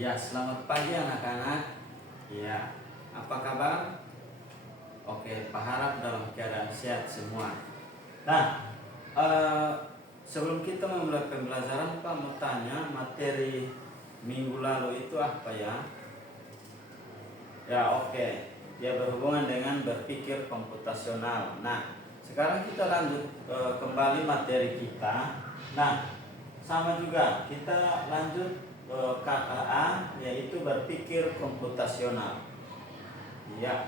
Ya, selamat pagi anak-anak. Ya, apa kabar? Oke, Pak harap dalam keadaan sehat semua. Nah, sebelum kita memulai pembelajaran, Pak mau tanya materi minggu lalu itu apa ya? Ya, oke. Dia berhubungan dengan berpikir komputasional. Nah, sekarang kita lanjut kembali materi kita. Nah, sama juga kita lanjut KKA, yaitu berpikir komputasional. Ya.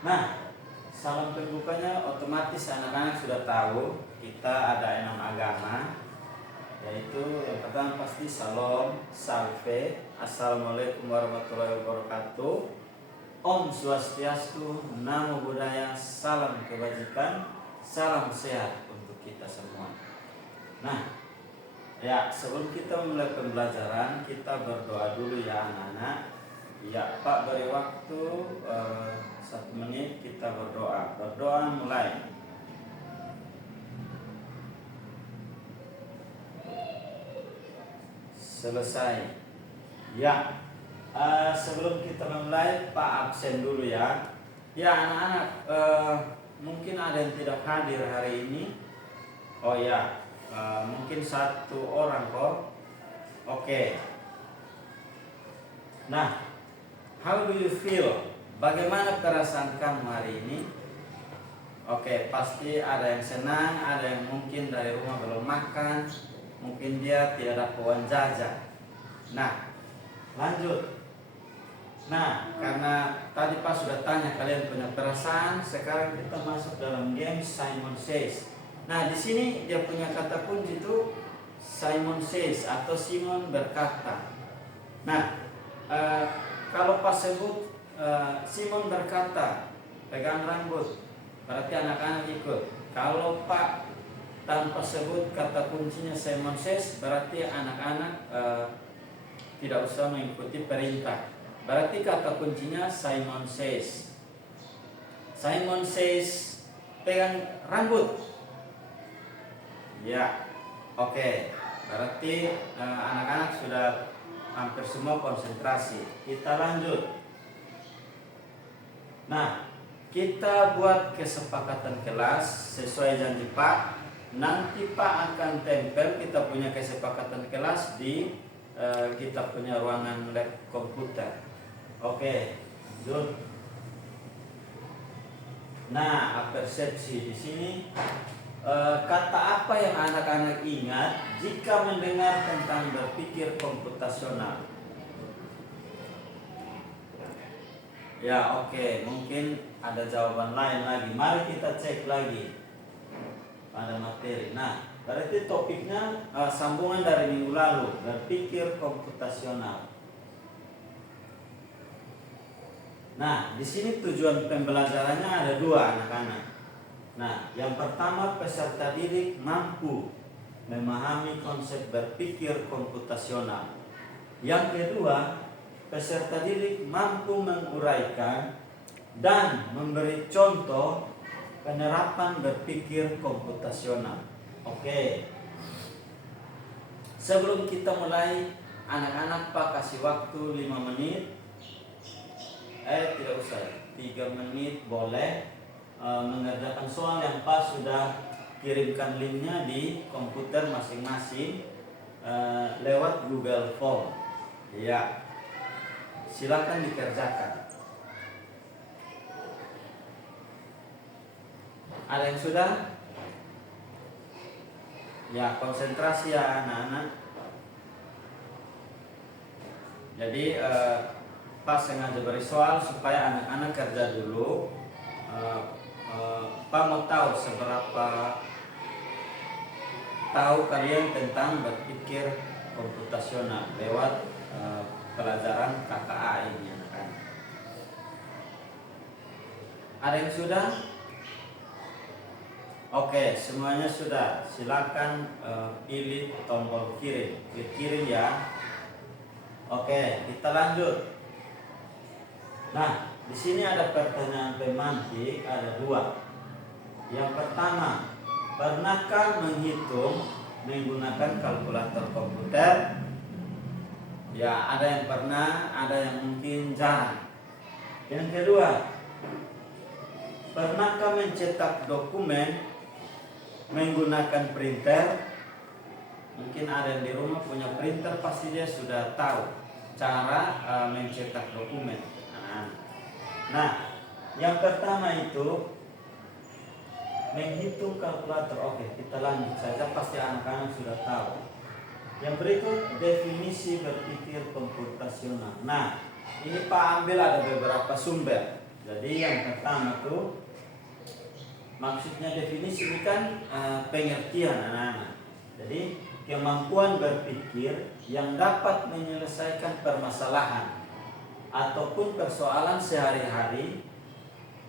Nah, salam pembukanya otomatis anak-anak sudah tahu kita ada 6 agama, yaitu yang pertama pasti Salam, Salve, Assalamualaikum warahmatullahi wabarakatuh, Om Swastiastu, Namo Buddhaya, salam kebajikan, salam sehat untuk kita semua. Nah, ya, sebelum kita mulai pembelajaran, kita berdoa dulu ya anak-anak. Ya, Pak beri waktu 1 menit kita berdoa. Berdoa mulai. Selesai. Ya, sebelum kita memulai, Pak absen dulu ya. Ya anak-anak, mungkin ada yang tidak hadir hari ini. Oh ya, mungkin 1 orang kok. Oke. Nah, how do you feel? Bagaimana perasaan kamu hari ini? Oke, pasti ada yang senang, ada yang mungkin dari rumah belum makan, mungkin dia tidak ada uang jajan. Nah, lanjut. Nah, karena tadi Pak sudah tanya kalian punya perasaan, sekarang kita masuk dalam game Simon Says. Nah, di sini dia punya kata kunci itu Simon Says atau Simon berkata. Nah, kalau Pak sebut Simon berkata, pegang rambut, berarti anak-anak ikut. Kalau Pak tanpa sebut kata kuncinya Simon Says, berarti anak-anak tidak usah mengikuti perintah. Berarti kata kuncinya Simon Says. Simon Says, pegang rambut. Ya, oke. Berarti anak-anak sudah hampir semua konsentrasi. Kita lanjut. Nah, kita buat kesepakatan kelas sesuai janji Pak. Nanti Pak akan tempel kita punya kesepakatan kelas di kita punya ruangan lab komputer. Oke, lanjut. Nah, persepsi di sini kata apa yang anak-anak ingat jika mendengar tentang berpikir komputasional? Ya, oke, mungkin ada jawaban lain lagi. Mari kita cek lagi pada materi. Nah, berarti topiknya sambungan dari minggu lalu, berpikir komputasional. Nah, di sini tujuan pembelajarannya ada 2 anak-anak. Nah, yang pertama peserta didik mampu memahami konsep berpikir komputasional. Yang kedua, peserta didik mampu menguraikan dan memberi contoh penerapan berpikir komputasional. Oke. Sebelum kita mulai, anak-anak Pak kasih waktu 5 menit. Tidak usah, 3 menit boleh mengerjakan soal yang Pak sudah kirimkan linknya di komputer masing-masing lewat Google Form. Ya, silakan dikerjakan. Ada yang sudah? Ya, konsentrasi ya anak-anak. Jadi Pak sengaja beri soal supaya anak-anak kerja dulu. Pak mau tahu seberapa tahu kalian tentang berpikir komputasional lewat pelajaran KKA ini anak-anak. Ada yang sudah? Oke, semuanya sudah. Silakan pilih tombol kirim. Klik kirim ya. Oke, kita lanjut. Nah, di sini ada pertanyaan pemantik, ada 2. Yang pertama, pernahkah menghitung menggunakan kalkulator komputer? Ya, ada yang pernah, ada yang mungkin jarang. Yang kedua, pernahkah mencetak dokumen menggunakan printer? Mungkin ada yang di rumah punya printer, pasti dia sudah tahu cara mencetak dokumen. Nah, yang pertama itu menghitung kalkulator. Oke, kita lanjut saja, pasti anak-anak sudah tahu. Yang berikut definisi berpikir komputasional. Nah, ini Pak ambil ada beberapa sumber. Jadi yang pertama tuh maksudnya definisi ini kan pengertian anak-anak. Jadi kemampuan berpikir yang dapat menyelesaikan permasalahan ataupun persoalan sehari-hari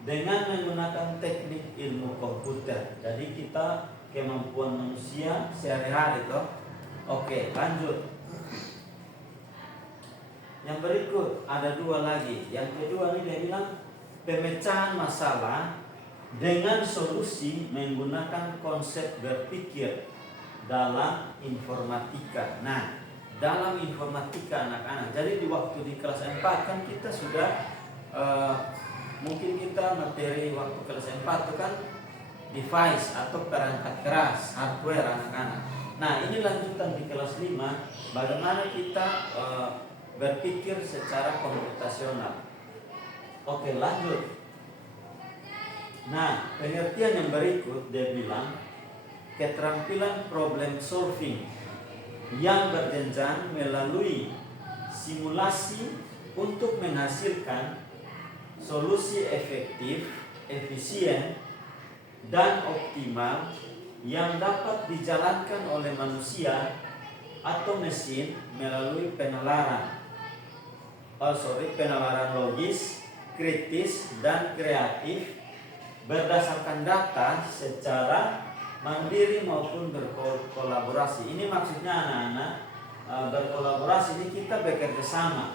dengan menggunakan teknik ilmu komputer. Jadi kita kemampuan manusia sehari-hari toh. Oke, lanjut. Yang berikut ada dua lagi. Yang kedua ini dia bilang pemecahan masalah dengan solusi menggunakan konsep berpikir dalam informatika. Nah, dalam informatika anak-anak. Jadi di waktu di kelas 4 kan kita sudah mungkin kita materi waktu kelas 4 itu kan device atau perangkat keras, hardware anak-anak. Nah, ini lanjutan di kelas 5 bagaimana kita berpikir secara komputasional. Oke, lanjut. Nah, pengertian yang berikut dia bilang keterampilan problem solving yang berjenjang melalui simulasi untuk menghasilkan solusi efektif, efisien, dan optimal yang dapat dijalankan oleh manusia atau mesin melalui penalaran logis, kritis, dan kreatif berdasarkan data secara mandiri maupun berkolaborasi. Ini maksudnya anak-anak berkolaborasi ini kita bekerja sama.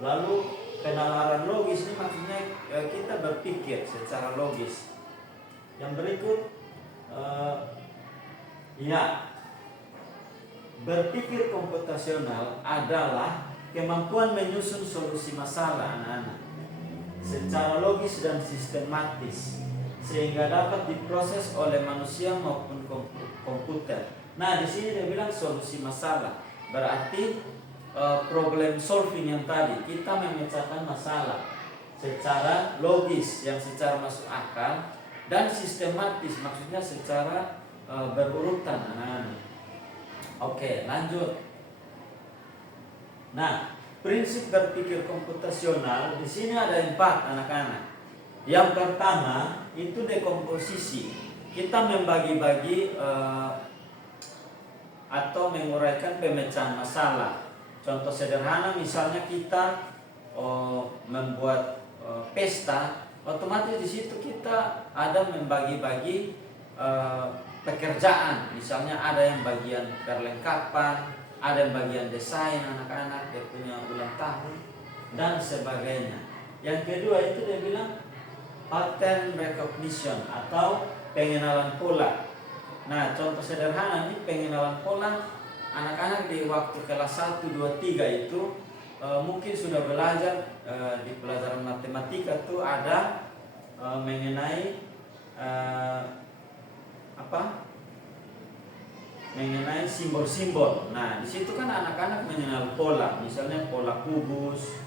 Lalu penalaran logis ini maksudnya kita berpikir secara logis. Yang berikut berpikir komputasional adalah kemampuan menyusun solusi masalah anak-anak secara logis dan sistematis sehingga dapat diproses oleh manusia maupun komputer. Nah, di sini dia bilang solusi masalah. Berarti problem solving yang tadi, kita memecahkan masalah secara logis yang secara masuk akal dan sistematis, maksudnya secara berurutan anak-anak. Oke, lanjut. Nah, prinsip berpikir komputasional di sini ada 4 anak-anak. Yang pertama itu dekomposisi. Kita membagi-bagi atau menguraikan pemecahan masalah. Contoh sederhana misalnya kita membuat pesta, otomatis di situ kita ada membagi-bagi pekerjaan. Misalnya ada yang bagian perlengkapan, ada yang bagian desain anak-anak, dia punya ulang tahun dan sebagainya. Yang kedua itu dia bilang pattern recognition atau pengenalan pola. Nah, contoh sederhana ini pengenalan pola anak-anak di waktu kelas 1, 2, 3 itu mungkin sudah belajar di pelajaran matematika tuh ada mengenai mengenai simbol-simbol. Nah, di situ kan anak-anak mengenal pola, misalnya pola kubus,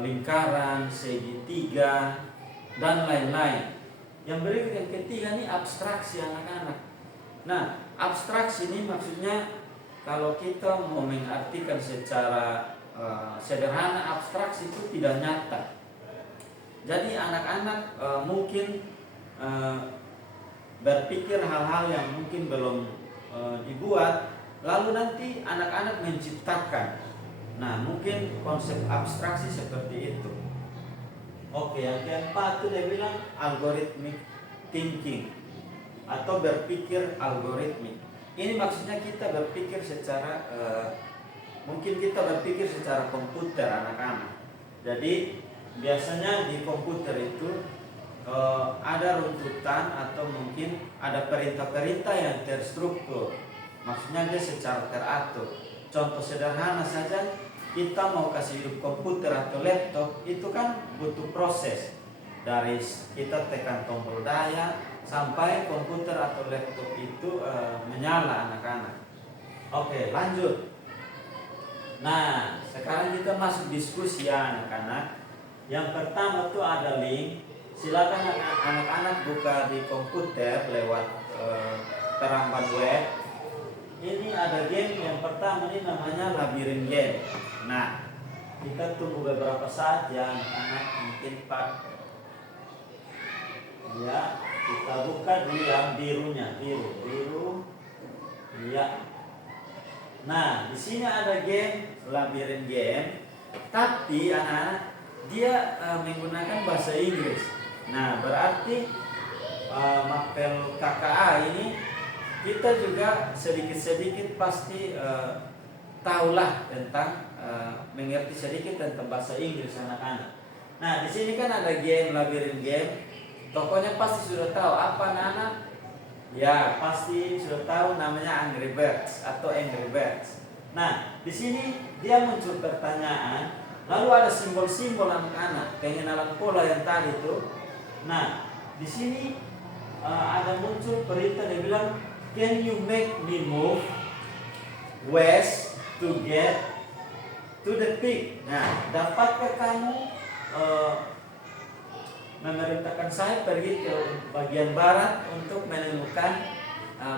lingkaran, segitiga, dan lain-lain. Yang berikut yang ketiga nih abstraksi anak-anak. Nah, abstraksi ini maksudnya kalau kita mau mengartikan secara sederhana, abstraksi itu tidak nyata. Jadi anak-anak mungkin berpikir hal-hal yang mungkin belum dibuat, lalu nanti anak-anak menciptakan. Nah, mungkin konsep abstraksi seperti itu. Oke, yang keempat itu dia bilang algorithmic thinking atau berpikir algoritmik. Ini maksudnya kita berpikir secara mungkin kita berpikir secara komputer anak-anak. Jadi biasanya di komputer itu ada runtutan atau mungkin ada perintah-perintah yang terstruktur. Maksudnya dia secara teratur. Contoh sederhana saja, kita mau kasih hidup komputer atau laptop itu kan butuh proses dari kita tekan tombol daya sampai komputer atau laptop itu menyala anak-anak. Oke, lanjut. Nah, sekarang kita masuk diskusi ya anak-anak. Yang pertama tuh ada link. Silakan anak-anak buka di komputer lewat teramban web. Ini ada game yang pertama ini namanya Labirin Game. Nah, kita tunggu beberapa saat ya anak-anak, mungkin Pak. Ya, kita buka dulu yang birunya, biru. Ya. Nah, di sini ada game Labirin Game, tapi anak-anak dia menggunakan bahasa Inggris. Nah, berarti mapel KKA ini kita juga sedikit-sedikit pasti tahulah tentang mengerti sedikit tentang bahasa Inggris anak-anak. Nah, di sini kan ada game Labirin Game. Tokonya pasti sudah tahu apa anak-anak? Ya, pasti sudah tahu namanya Angry Birds atau Angry Birds. Nah, di sini dia muncul pertanyaan, lalu ada simbol-simbol anak-anak, pengenalan pola yang tadi itu. Nah, di sini ada muncul berita dia bilang, can you make me move west to get to the peak? Nah, dapatkah kamu memerintahkan saya pergi ke bagian barat untuk menemukan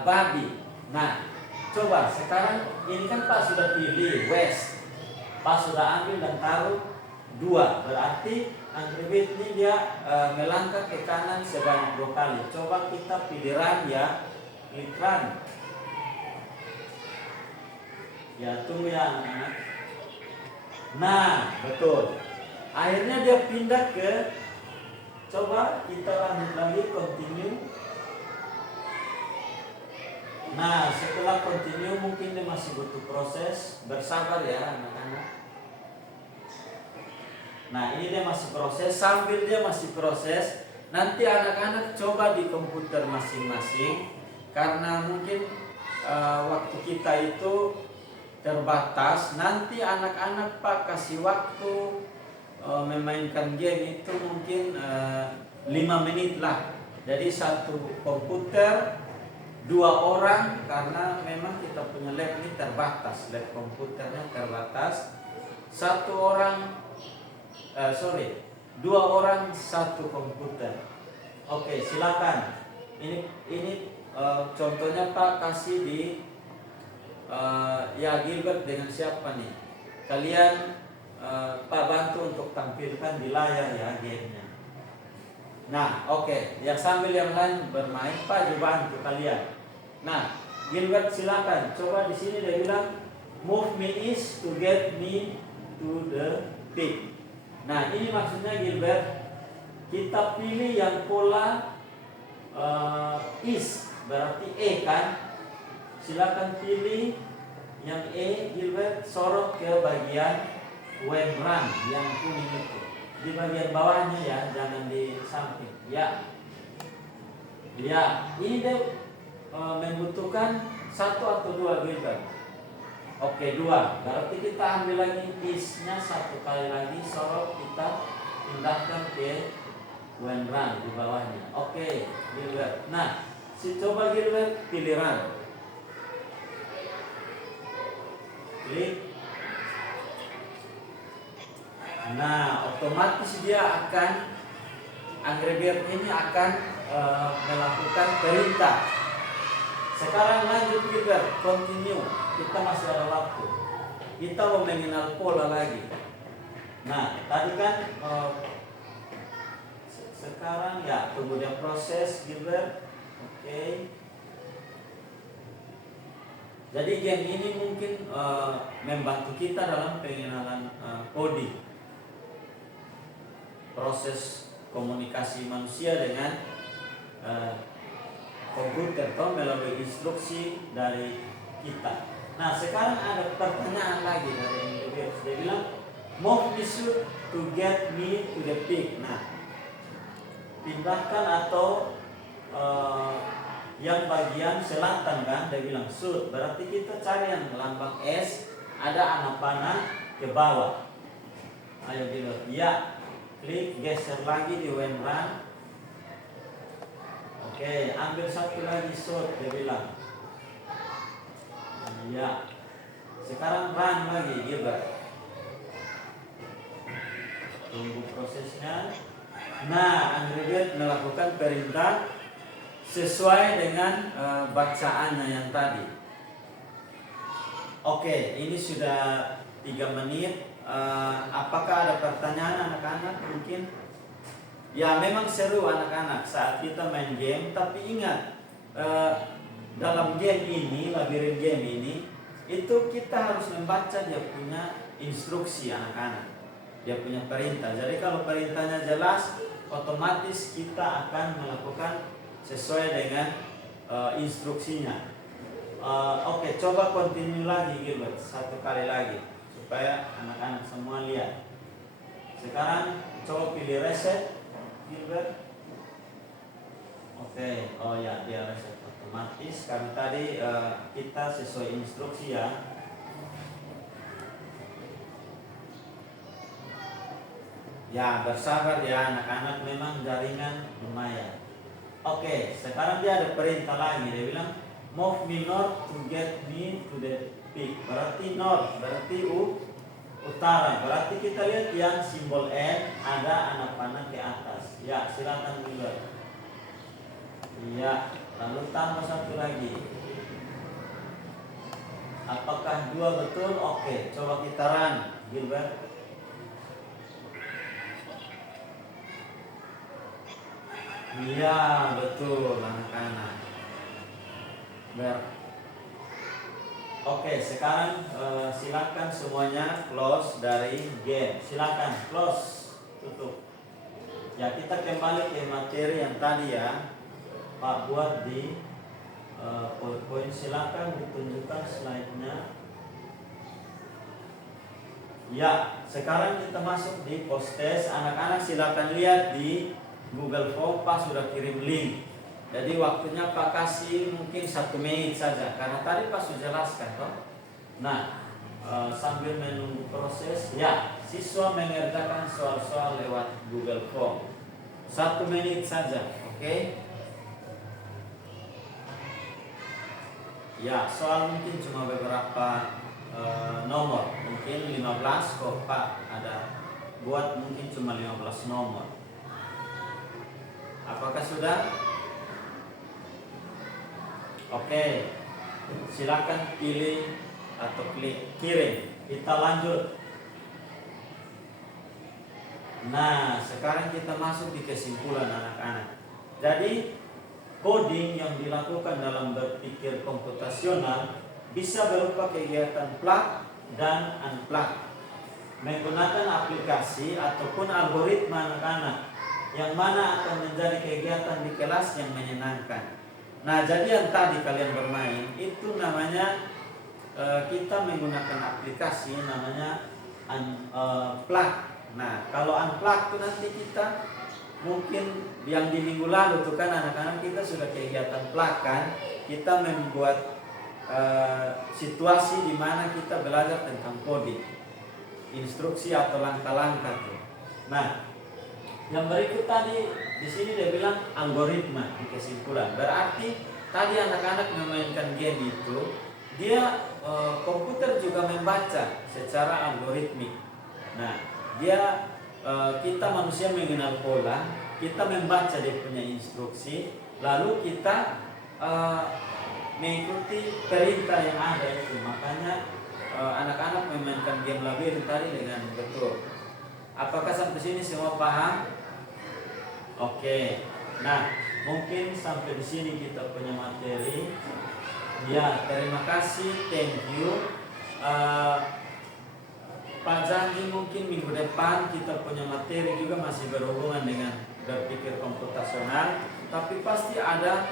babi? Nah, coba sekarang ini kan Pak sudah pilih west, Pak sudah ambil dan taruh 2, berarti Angry Bird ini dia melangkah ke kanan sebanyak 2 kali. Coba kita pilih run ya, klik run. Ya, tunggu ya anak-anak. Nah, betul. Akhirnya dia pindah ke, coba kita lanjut lagi, continue. Nah, setelah continue mungkin dia masih butuh proses, bersabar ya anak-anak. Nah, ini dia masih proses, sambil dia masih proses, nanti anak-anak coba di komputer masing-masing, karena mungkin waktu kita itu terbatas. Nanti anak-anak Pak kasih waktu memainkan game itu mungkin 5 menit lah. Jadi satu komputer 2 orang, karena memang kita punya lab ini terbatas, lab komputernya terbatas. 2 orang 1 komputer. Oke, silakan. Ini contohnya Pak kasih di ya Gilbert dengan siapa nih? Kalian Pak bantu untuk tampilkan di layar ya gamenya. Nah, oke. Yang sambil yang lain bermain, Pak juga bantu kalian. Nah, Gilbert silakan. Coba di sini dia bilang move me east to get me to the peak. Nah, ini maksudnya Gilbert, kita pilih yang pola east, berarti E kan? Silakan pilih yang E, Gilbert, sorot ke bagian when run yang kuning itu. Di bagian bawahnya ya, jangan di samping. Ya. Ya, ini dia membutuhkan 1 atau 2 Gilbert. Oke, 2. Berarti kita ambil lagi east-nya 1 kali lagi, sorot kita pindahkan ke when run di bawahnya. Oke, Gilbert. Nah, coba Gilbert pilih run. Klik. Nah, otomatis dia akan Angry Bird ini akan melakukan perintah. Sekarang lanjut Gilbert, continue. Kita masih ada waktu. Kita mau mengenal pola lagi. Nah, tadi kan sekarang ya tunggu dia proses Gilbert. Oke. Jadi game ini mungkin membantu kita dalam pengenalan coding, proses komunikasi manusia dengan komputer atau melalui instruksi dari kita. Nah, sekarang ada pertanyaan lagi dari Gilbert. Dia bilang move me shoot to get me to the peak. Nah, pindahkan atau yang bagian selatan kan, dia bilang shoot. Berarti kita cari yang lambang S, ada anak panah, ke bawah. Ayo Gilbert. Ya, klik geser lagi di when run. Oke, ambil satu lagi shot, dia bilang. Ya, sekarang run lagi Gilbert. Tunggu prosesnya. Nah, Angry Bird melakukan perintah sesuai dengan bacaannya yang tadi. Oke, ini sudah 3 menit. Apakah ada pertanyaan anak-anak mungkin? Ya, memang seru anak-anak saat kita main game. Tapi ingat, dalam game ini, labirin game ini, itu kita harus membaca dia punya instruksi anak-anak. Dia punya perintah. Jadi kalau perintahnya jelas, otomatis kita akan melakukan sesuai dengan instruksinya. Oke, coba continue lagi Gilbert, satu kali lagi supaya anak-anak semua lihat. Sekarang coba pilih reset Gilbert. Oke, oh ya, dia reset otomatis karena tadi kita sesuai instruksi ya. Ya, bersabar ya anak-anak, memang jaringan lumayan. Oke, sekarang dia ada perintah lagi. Dia bilang move me north to get me to the peak. Berarti north, berarti utara. Berarti kita lihat yang simbol N ada anak panah ke atas. Ya, silakan juga. Ya, lalu tambah satu lagi. Apakah 2 betul? Oke, coba kita run Gilbert. Iya, betul anak-anak. Oke, sekarang silakan semuanya close dari game. Silakan close, tutup. Ya, kita kembali ke materi yang tadi ya. Pak buat di PowerPoint. Silakan ditunjukkan slide-nya. Ya, sekarang kita masuk di post test. Anak-anak silakan lihat di Google Form, Pak sudah kirim link. Jadi waktunya Pak kasih mungkin 1 menit saja, karena tadi Pak sudah jelaskan toh. Nah, sambil menunggu proses, ya siswa mengerjakan soal-soal lewat Google Form. 1 menit saja, oke? Ya, soal mungkin cuma beberapa nomor, mungkin 15 kok Pak ada buat mungkin cuma 15 nomor. Apakah sudah? Oke, silakan pilih atau klik kirim. Kita lanjut. Nah, sekarang kita masuk di kesimpulan anak-anak. Jadi, coding yang dilakukan dalam berpikir komputasional bisa berupa kegiatan plug dan unplug, menggunakan aplikasi ataupun algoritma anak-anak, yang mana akan menjadi kegiatan di kelas yang menyenangkan. Nah, jadi yang tadi kalian bermain itu namanya kita menggunakan aplikasi namanya unplug. Nah, kalau unplug itu nanti kita mungkin yang di minggu lalu tuh kan anak-anak kita sudah kegiatan plug kan. Kita membuat situasi di mana kita belajar tentang coding, instruksi atau langkah-langkah tuh. Nah, yang berikut tadi di sini dia bilang algoritma di kesimpulan. Berarti tadi anak-anak memainkan game itu dia komputer juga membaca secara algoritmik. Nah, dia kita manusia mengenal pola, kita membaca dia punya instruksi, lalu kita mengikuti perintah yang ada itu. Makanya anak-anak memainkan game labirin tadi dengan betul. Apakah sampai sini semua paham? Oke, nah mungkin sampai di sini kita punya materi. Ya, terima kasih, thank you. Pak janji mungkin minggu depan kita punya materi juga masih berhubungan dengan berpikir komputasional, tapi pasti ada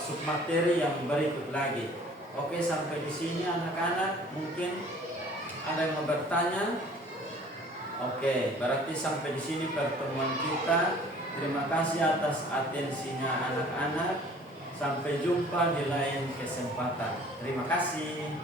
submateri yang berikut lagi. Oke, sampai di sini anak-anak, mungkin ada yang mau bertanya? Oke, berarti sampai di sini pertemuan kita. Terima kasih atas atensinya anak-anak. Sampai jumpa di lain kesempatan. Terima kasih.